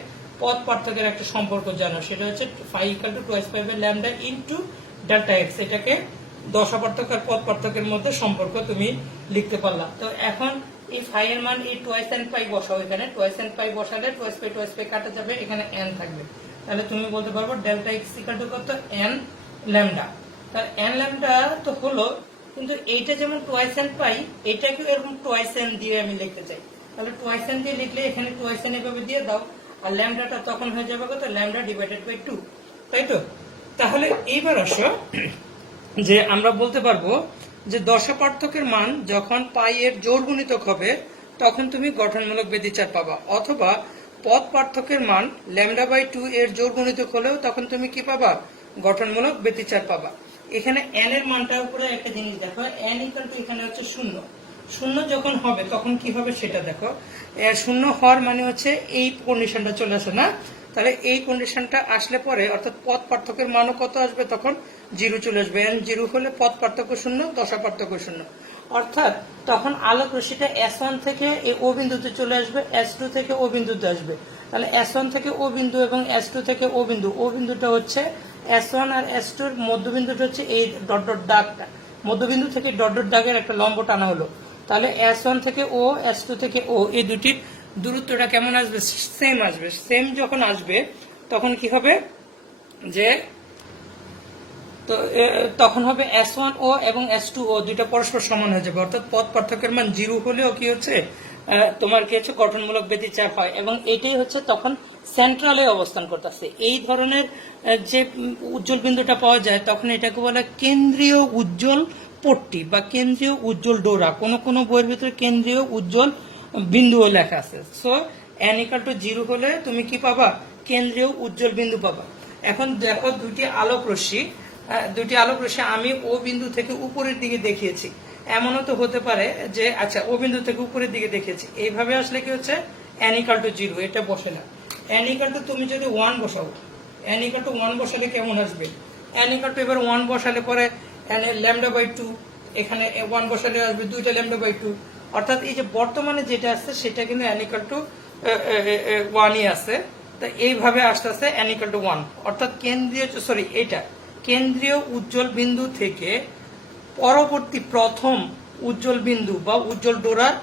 পদ পার্থক্যের একটা সম্পর্ক জানো, সেটা হচ্ছে phi equal to twice pi by lambda into delta x. এটাকে দশা পার্থক্য আর পদ পার্থক্যের মধ্যে সম্পর্ক তুমি লিখতে পারলা। তো এখন এই ফাই এর মান এই টুয়াইস এন পাই বসাও, এখানে টুয়াইস এন পাই বসালে টুয়াইস পাই কাটা যাবে, এখানে এন থাকবে। তাহলে তুমি বলতে পারবো ডেল্টা এক্স ইকুয়াল টু কত এন ল্যামডা। তাহলে এন ল্যামডা তো হলো, কিন্তু এইটা যেমন টোয়াইস এন পাই, এটাকেও এরকম টোয়াইস এন দিয়ে আমি লিখতে চাই। তাহলে টোয়াইস এন দিয়ে লিখলে এখানে টোয়াইস এন এভাবে দিয়ে দাও, আর ল্যামডাটা তখন হয়ে যাবে কত ল্যামডা ডিভাইডেড বাই 2, তাই তো? তাহলে এইবার আসো যে আমরা বলতে পারবো যে দশা পার্থক্যের মান যখন পাই এর জোড় গুণিতক হবে তখন তুমি গঠনমূলক ব্যতিচার পাবা, অথবা পদ পার্থক্যের মান ল্যামডা বাই 2 এর জোড় গুণিতক হলেও তখন তুমি কি পাবা গঠনমূলক ব্যতিচার পাবা। এখানে n এর মানটার উপরে একটা জিনিস দেখো, n ইকুয়াল টু এখানে হচ্ছে 0। 0 যখন হবে তখন কি হবে সেটা দেখো। 0 হওয়ার মানে হচ্ছে এই কন্ডিশনটা চলে আসে না? তাহলে এই কন্ডিশনটা আসলে পরে অর্থাৎ পদ পার্থক্যের মানও কত আসবে তখন 0 চলে আসবে। n 0 হলে পদ পার্থক্য 0, দশা পার্থক্য 0, অর্থাৎ তখন আলোক রশ্মিটা S1 থেকে এই ও বিন্দুতে চলে আসবে, S2 থেকে ও বিন্দুতে আসবে। তাহলে S1 থেকে ও বিন্দু এবং S2 থেকে ও বিন্দু, ও বিন্দুটা হচ্ছে S1 আর S2 এর মধ্যবিন্দুটা হচ্ছে এই ডট ডট দাগটা, মধ্যবিন্দু থেকে ডট ডট দাগের একটা লম্ব টানা হলো। তাহলে S1 থেকে ও, S2 থেকে ও, এই দুটির দূরত্বটা কেমন আসবে? সেম আসবে। সেম যখন আসবে তখন কি হবে যে তো তখন হবে S1O এবং S2O দুইটা পরস্পর সমান হয়ে যাবে, অর্থাৎ পদ পার্থক্যের মান 0 হলেও কি হচ্ছে তোমার কি হচ্ছে গঠনমূলক ব্যতিচার হয়, এবং এটাই হচ্ছে তখন সেন্ট্রালে অবস্থান করতেছে। এই ধরনের যে উজ্জ্বল বিন্দুটা পাওয়া যায় তখন এটাকে বলে কেন্দ্রীয় উজ্জ্বল পট্টি বা কেন্দ্রীয় উজ্জ্বল ডোরা। কোনো কোনো বইয়ের ভিতরে কেন্দ্রীয় উজ্জ্বল বিন্দুও লেখা আছে। সো n ইকুয়াল টু 0 হলে তুমি কি পাবা? কেন্দ্রীয় উজ্জ্বল বিন্দু পাবা। এখন দেখো দুটি আলোক রশ্মি আমি ও বিন্দু থেকে উপরের দিকে দেখিয়েছি। এমনও তো হতে পারে যে আচ্ছা ও বিন্দু থেকে উপরের দিকে দেখিয়েছি, এইভাবে আসলে কি হচ্ছে n ইকুয়াল টু 0, এটা বসে না। n ইকুয়াল টু তুমি যদি 1 বসাও, n ইকুয়াল টু 1 বসালে কেমন আসবে? n ইকুয়াল টু এবার 1 বসালে পরে n এর ল্যামডা বাই 2, এখানে 1 বসালে আসবে 2টা ল্যামডা বাই 2, অর্থাৎ এই যে বর্তমানে যেটা আছে সেটা কিন্তু n ইকুয়াল টু 1ই আছে। তো এইভাবে আসতে আসতে n ইকুয়াল টু 1, অর্থাৎ কেন্দ্রীয় উজ্জ্বল বিন্দু থেকে পরবর্তী প্রথম উজ্জ্বল বিন্দু বা উজ্জ্বল ডোরার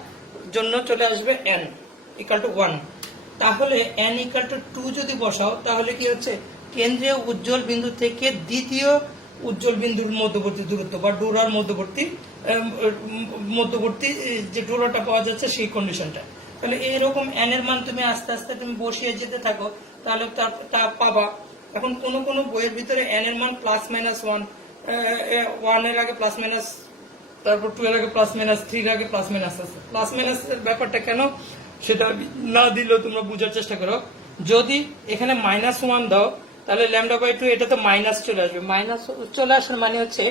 জন্য চলে আসবে n ইকুয়াল টু 1। তাহলে n ইকুয়াল টু 2 যদি বসাও তাহলে কি হচ্ছে কেন্দ্রীয় উজ্জ্বল বিন্দু থেকে দ্বিতীয় উজ্জ্বল বিন্দুর মধ্যবর্তী দূরত্ব বা ডোরার মধ্যবর্তী যে ডোরাটা পাওয়া যাচ্ছে সেই কন্ডিশনটা। তাহলে এইরকম n এর মান তুমি আস্তে আস্তে তুমি বসিয়ে যেতে থাকো, তাহলে তা পাবা। এখন কোন কোন বইয়ের ভিতরে n এর মান প্লাস মাইনাস 1 এর আগে প্লাস মাইনাস, তারপর 2 এর আগে প্লাস মাইনাস, 3 এর আগে প্লাস মাইনাস আছে। প্লাস মাইনাস এর ব্যাপারটা কেন সেটা না দিলেও তোমরা বোঝার চেষ্টা করো। যদি এখানে -1 দাও তাহলে ল্যামডা বাই 2 এটা তো মাইনাস চলে আসবে। মাইনাস চলে আসার মানে হচ্ছে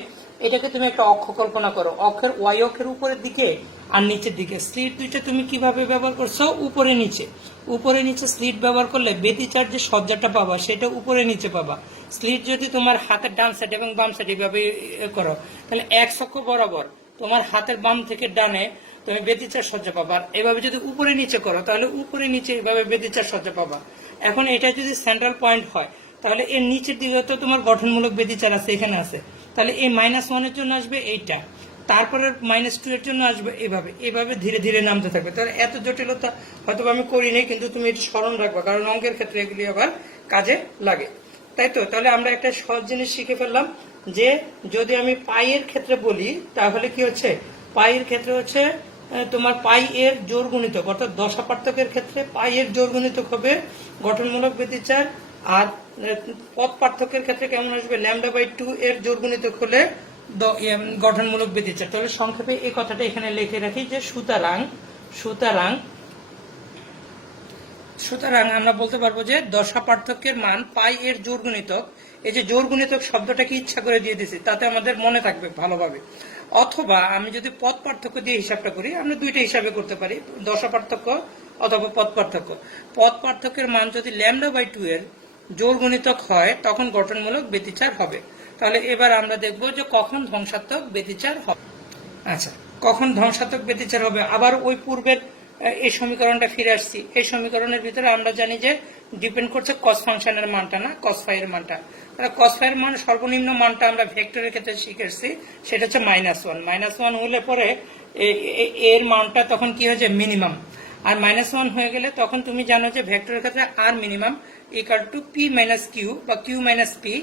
এটাকে তুমি একটা অক্ষ কল্পনা করো, অক্ষের ওয়াই অক্ষের উপরের দিকে আর নিচের দিকে। স্লিট দুইটা তুমি কিভাবে ব্যবহার করছো? উপরে নিচে স্লিট ব্যবহার করলে ব্যতিচার যে সজ্জাটা পাবা সেটা উপরে নিচে পাবা। স্লিট যদি তোমার হাতের ডান সাইড এবং বাম সাইড এভাবে করো তাহলে এক অক্ষ বরাবর তোমার হাতের বাম থেকে ডানে তুমি ব্যতিচার সজ্জা পাবা। এভাবে যদি উপরে নিচে করো তাহলে উপরে নিচে এভাবে ব্যতিচার সজ্জা পাবা। এখন এটা যদি সেন্ট্রাল পয়েন্ট হয় তাহলে এর নিচের দিকে তো তোমার গঠনমূলক ব্যতিচার আছে, এখানে আছে। তাহলে এই -1 এর জন্য আসবে এইটা, তারপরে -2 এর জন্য আসবে এভাবে ধীরে ধীরে নামতে থাকবে। তাহলে এত জটিলতা হয়তো আমি করি নাই, কিন্তু তুমি এটা স্মরণ রাখবা, কারণ অঙ্কের ক্ষেত্রে এগুলি আবার কাজে লাগে, তাই তো? তাহলে আমরা একটা সহজ জিনিস শিখে ফেললাম যে যদি আমি পাই এর ক্ষেত্রে বলি তাহলে কি হচ্ছে, পাই এর ক্ষেত্রে হচ্ছে তোমার পাই এর জোড় গুণিতক, অর্থাৎ দশা পার্থক্যের ক্ষেত্রে পাই এর জোড় গুণিতক হবে গঠনমূলক ব্যতিচার। আর পদ পার্থক্যের ক্ষেত্রে কেমন আসবে? ল্যামডা বাই 2 এর জোড় গুণিতক হলে গঠনমূলক ব্যতিচার। তাহলে সংক্ষেপে এই কথাটা এখানে লিখে রাখি যে সুতরাং আমরা বলতে পারবো যে দশা পার্থক্যের মান পাই এর জোড় গুণিতক। এই যে জোড় গুণিতক শব্দটাকে ইচ্ছা করে দিয়ে দিছি তাতে আমাদের মনে থাকবে ভালোভাবে। অথবা আমি যদি পদ পার্থক্য দিয়ে হিসাবটা করি, আমরা দুইটা হিসাবে করতে পারি, দশা পার্থক্য অথবা পদ পার্থক্য। পদ পার্থক্যের মান যদি ল্যামডা বাই 2 এর জোড় গুণিতক হয় তখন গঠনমূলক ব্যতিচার হবে। তাহলে এবার আমরা দেখব যে কখন ধ্বংসাত্মক ব্যতিচার হবে। আচ্ছা, কখন ধ্বংসাত্মক ব্যতিচার হবে? আবার ওই পূর্বের এই সমীকরণটা ফিরে আসছি। এই সমীকরণের ভিতরে আমরা জানি যে ডিপেন্ড করছে কস ফাংশনের মানটা, না কস ফাই এর মানটা। তাহলে কস ফাই এর মান সর্বনিম্ন মানটা আমরা ভেক্টরের ক্ষেত্রে শিখেছি, সেটা হচ্ছে -1। -1 হলে পরে এর মানটা তখন কি হয়ে যায়? মিনিমাম। আর -1 হয়ে গেলে তখন তুমি জানো যে ভেক্টরের ক্ষেত্রে আর minimum equal to p minus q বা কিউ মাইনাস পি,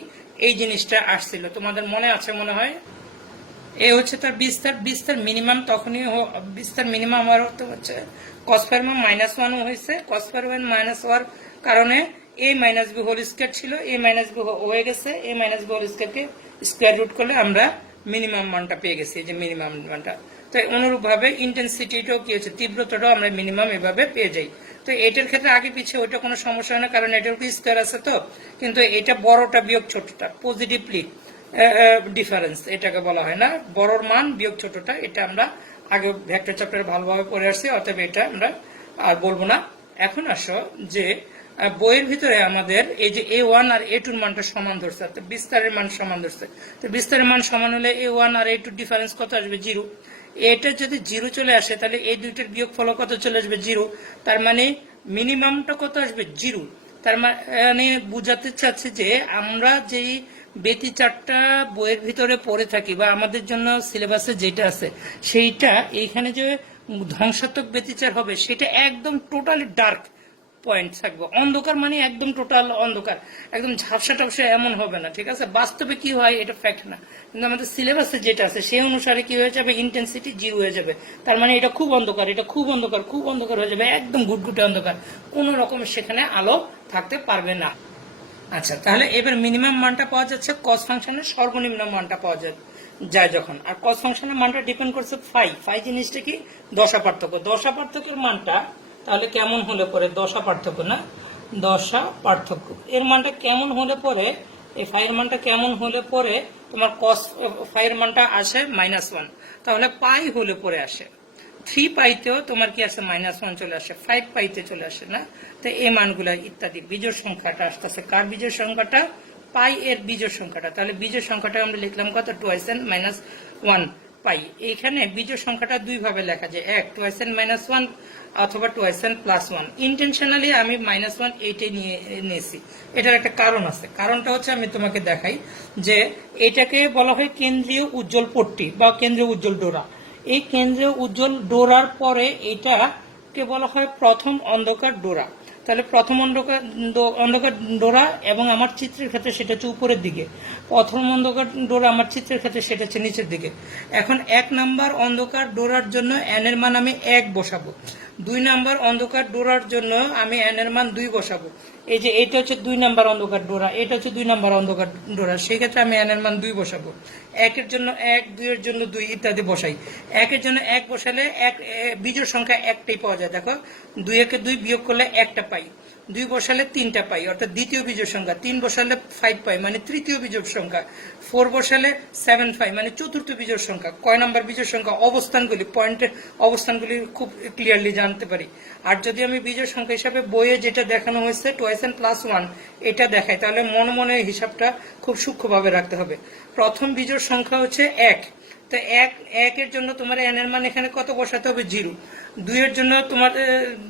এই জিনিসটা আসছিল, তোমাদের মনে আছে মনে হয়। এ হচ্ছে তার বিস্তার মিনিমাম তখনই, বিস্তার মিনিমাম হওয়ার অর্থ হচ্ছে কস স্কয়ার -1 হয়েছে, কস স্কয়ার মাইনাস হওয়ার কারণে a minus b whole square ছিল, এ মাইনাস বি হয়ে গেছে, এ মাইনাস বি হোল স্কয়ারকে স্কয়ার রুট করলে আমরা মিনিমাম মানটা পেয়ে গেছি, এই যে মিনিমাম মানটা। তো অনুরূপ ভাবে ইন্টেন্সিটিটাও কি হচ্ছে, তীব্রতাটাও আমরা মিনিমাম এভাবে পেয়ে যাই। তো এটার ক্ষেত্রে আগে পিছিয়ে ওইটা কোনো সমস্যা হয় না, কারণ এটার উপর স্কয়ার আছে। তো কিন্তু এটা বড়টা বিয়োগ ছোটটা, পজিটিভলি ডিফারেন্স এটাকে বলা হয় না, বড়র মান বিয়োগ ছোটটা, এটা আমরা আগে ভেক্টর চ্যাপ্টারে ভালোভাবে পড়ে আসছি, অতএব এটা আমরা আর বলবো না। এখন আসো যে বইয়ের ভিতরে আমাদের এই যে a1 আর a2 এর মানটা সমান ধরছে, তো বিস্তারের মান সমান ধরছে। তো বিস্তারের মান সমান হলে a1 আর a2 ডিফারেন্স কত আসবে? 0। এটা যদি 0 চলে আসে তাহলে এই দুইটার বিয়োগফল কত চলে আসবে? 0। তার মানে মিনিমামটা কত আসবে? 0। তার মানে বুঝাতে চাচ্ছে যে আমরা যেই ব্যতিচারটা বইয়ের ভিতরে পড়ে থাকি বা আমাদের জন্য সিলেবাসে যেটা আছে সেইটা এইখানে যে ধ্বংসাত্মক ব্যতিচার হবে সেটা একদম টোটালি ডার্ক পয়েন্ট থাকবে, অন্ধকার মানে একদম টোটাল অন্ধকার, একদম ঝাপসা টাপসা এমন হবে না, ঠিক আছে? বাস্তবে কি হয় এটা ফ্যাক্ট না, কিন্তু আমাদের সিলেবাসে যেটা আছে সেই অনুসারে কি হয়ে যাবে? ইন্টেন্সিটি 0 হয়ে যাবে। তার মানে এটা খুব অন্ধকার, এটা খুব অন্ধকার, খুব অন্ধকার হয়ে যাবে, একদম ঘুটঘুটে অন্ধকার, কোনো রকম সেখানে আলো থাকতে পারবে না। আচ্ছা, তাহলে এবার মিনিমাম মানটা পাওয়া যাচ্ছে কস ফাংশনের সর্বনিম্ন মানটা পাওয়া যায় যখন, আর কস ফাংশনের মানটা ডিপেন্ড করছে ফাই জিনিসটা কি? দশা পার্থক্য। দশা পার্থক্যের মানটা তাহলে কেমন হলে পরে, দশা পার্থক্য না, দশা পার্থক্য এর মানটা কেমন হলে পরে, এই ফাইয়ের মানটা কেমন হলে পরে তোমার কস ফাইয়ের মানটা আসে -1, তাহলে পাই হলে পরে আসে 3 পাইতেও তোমার কি আছে? -1 চলে আসে, 5 পাইতে চলে আসে না। তো এই মানগুলা ইত্যাদি বিজোড় সংখ্যাটা আসতেছে, কার বিজোড় সংখ্যাটা? পাই এর বিজোড় সংখ্যাটা। তাহলে বিজোড় সংখ্যাটা আমরা লিখলাম কত? 2n - 1 পাই। এইখানে বিজোড় সংখ্যাটা দুই ভাবে লেখা যায়, এক 2n - 1 অথবা 2n + 1। ইন্টেনশনালি আমি -1 এইটাই নিয়েছি, এটার একটা কারণ আছে। কারণটা হচ্ছে আমি তোমাকে দেখাই যে এটাকে বলা হয় কেন্দ্রীয় উজ্জ্বল পট্টি বা কেন্দ্রীয় উজ্জ্বল ডোরা। এই কেন্দ্রীয় উজ্জ্বল ডোরার পরে এটাকে বলা হয় প্রথম অন্ধকার ডোরা। তাহলে প্রথম অন্ধকার ডোরা, এবং আমার চিত্রের ক্ষেত্রে সেটা হচ্ছে উপরের দিকে। প্রথম অন্ধকার ডোরা আমার চিত্রের ক্ষেত্রে সেটা হচ্ছে নিচের দিকে। এখন 1 নাম্বার অন্ধকার ডোরার জন্য n এর মান আমি 1 বসাবো, 2 নাম্বার অন্ধকার ডোরার জন্য আমি n এর মান 2 বসাবো। এই যে এটা হচ্ছে 2 নাম্বার অন্ধকার ডোরা, এটা হচ্ছে 2 নাম্বার অন্ধকার ডোরা, সেই ক্ষেত্রে আমি n এর মান 2 বসাবো। 1 এর জন্য 1, 2 এর জন্য 2 ইত্যাদি বসাই। 1 এর জন্য 1 বসালে বিজোড় সংখ্যা একটাই পাওয়া যায়, দেখো 2 একে 2 বিয়োগ করলে একটা পাই, 2 বসালে 3টা পাই, অর্থাৎ দ্বিতীয় বিজোড় সংখ্যা। 3 বসালে 5 পাই, মানে তৃতীয় বিজোড় সংখ্যা। 4 বসালে 7 পাই, মানে চতুর্থ বিজোড় সংখ্যা। কয় নাম্বার বিজোড় সংখ্যা? অবস্থানগুলি, পয়েন্টের অবস্থানগুলি খুব ক্লিয়ারলি জানতে পারি। আর যদি আমি বিজোড় সংখ্যা হিসাবে বইয়ে যেটা দেখানো হয়েছে 2n + 1 এটা দেখাই, তাহলে মনে মনে হিসাবটা খুব সূক্ষ্মভাবে রাখতে হবে। প্রথম বিজোড় সংখ্যা হচ্ছে 1, তো 1 এর জন্য তোমার n এর মান এখানে কত বসাতে হবে? 0। 2 এর জন্য তোমার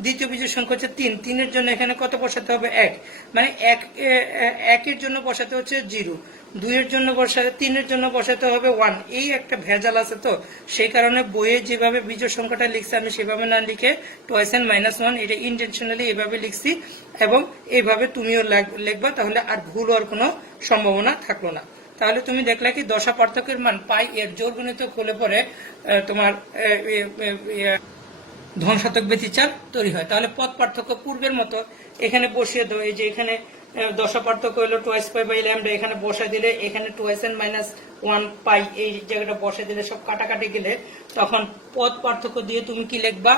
দ্বিতীয় বিজোড় সংখ্যা হচ্ছে 3, 3 এর জন্য এখানে কত বসাতে হবে? 1, মানে 1 এর জন্য বসাতে হচ্ছে 0, 2 এর জন্য বসাতে, 3 এর জন্য বসাতে হবে 1। এই একটা ভেজাল আছে, তো সেই কারণে বইয়ে যেভাবে বিজোড় সংখ্যাটা লিখছি আমি সেভাবে না লিখে 2n - 1 এটা ইন্টেনশনালি এভাবে লিখছি, এবং এইভাবে তুমিও লিখবা, তাহলে আর ভুল হওয়ার কোনো সম্ভাবনা থাকলো না। তাহলে তুমি দেখলে কি দশা পার্থক্যের মান পাই এর জোড় গুণিতক হলে পরে তোমার ধ্বংসাত্মক ব্যতিচার তৈরি হয়। তাহলে পথ পার্থক্য পূর্বের মতো এখানে বসিয়ে দাও, এই যে এখানে দশা পার্থক্য হলো 2π/λ, এখানে বসাই দিলে এখানে 2n - 1 পাই এই জায়গাটা বসাই দিলে সব কাটাকাটি গেলে তখন পথ পার্থক্য দিয়ে তুমি কি লিখবা?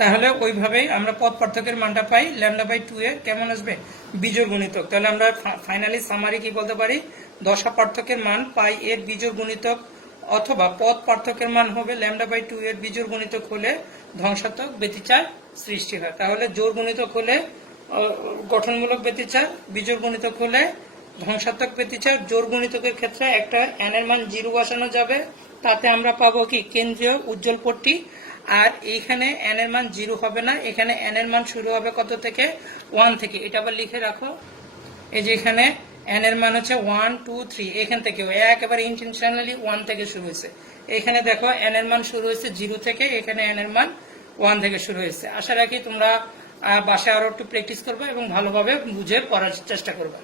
তাহলে ওইভাবেই আমরা পথ পার্থক্যের মানটা পাই λ/2 এর কেমন আসবে? বিজোড় গুণিতক। তাহলে আমরা ফাইনালি সামারি কি বলতে পারি? দশা পার্থক্যের মান পাই এর বিজোড় গুণিতক, অথবা পথ পার্থক্যের মান হবে λ/2 এর বিজোড় গুণিতক হলে ধ্বংসাত্মক ব্যতিচার সৃষ্টি হয়। তাহলে জোড় গুণিতক হলে গঠনমূলক ব্যতিচার, বিজোড় গুণিতক হলে ধ্বংসাত্মক ব্যতিচার। জোড় গুণিতকের ক্ষেত্রে একটা n এর মান 0 বসানো যাবে, তাতে আমরা পাবো কি? কেন্দ্রীয় উজ্জ্বল পট্টি। আর এইখানে n এর মান 0 হবে না, এখানে n এর মান শুরু হবে কত থেকে? 1 থেকে। এটা আবার লিখে রাখো, এই যে এখানে n এর মান হচ্ছে 1, 2, 3, এখান থেকে একেবারে ইন্টেনশনালি 1 থেকে শুরু হয়েছে। এখানে দেখো n এর মান শুরু হয়েছে 0 থেকে, এখানে n এর মান ওয়ান থেকে শুরু হয়েছে। আশা রাখি তোমরা বাসায় আরো একটু প্র্যাকটিস করবে এবং ভালোভাবে বুঝে পড়ার চেষ্টা করবে।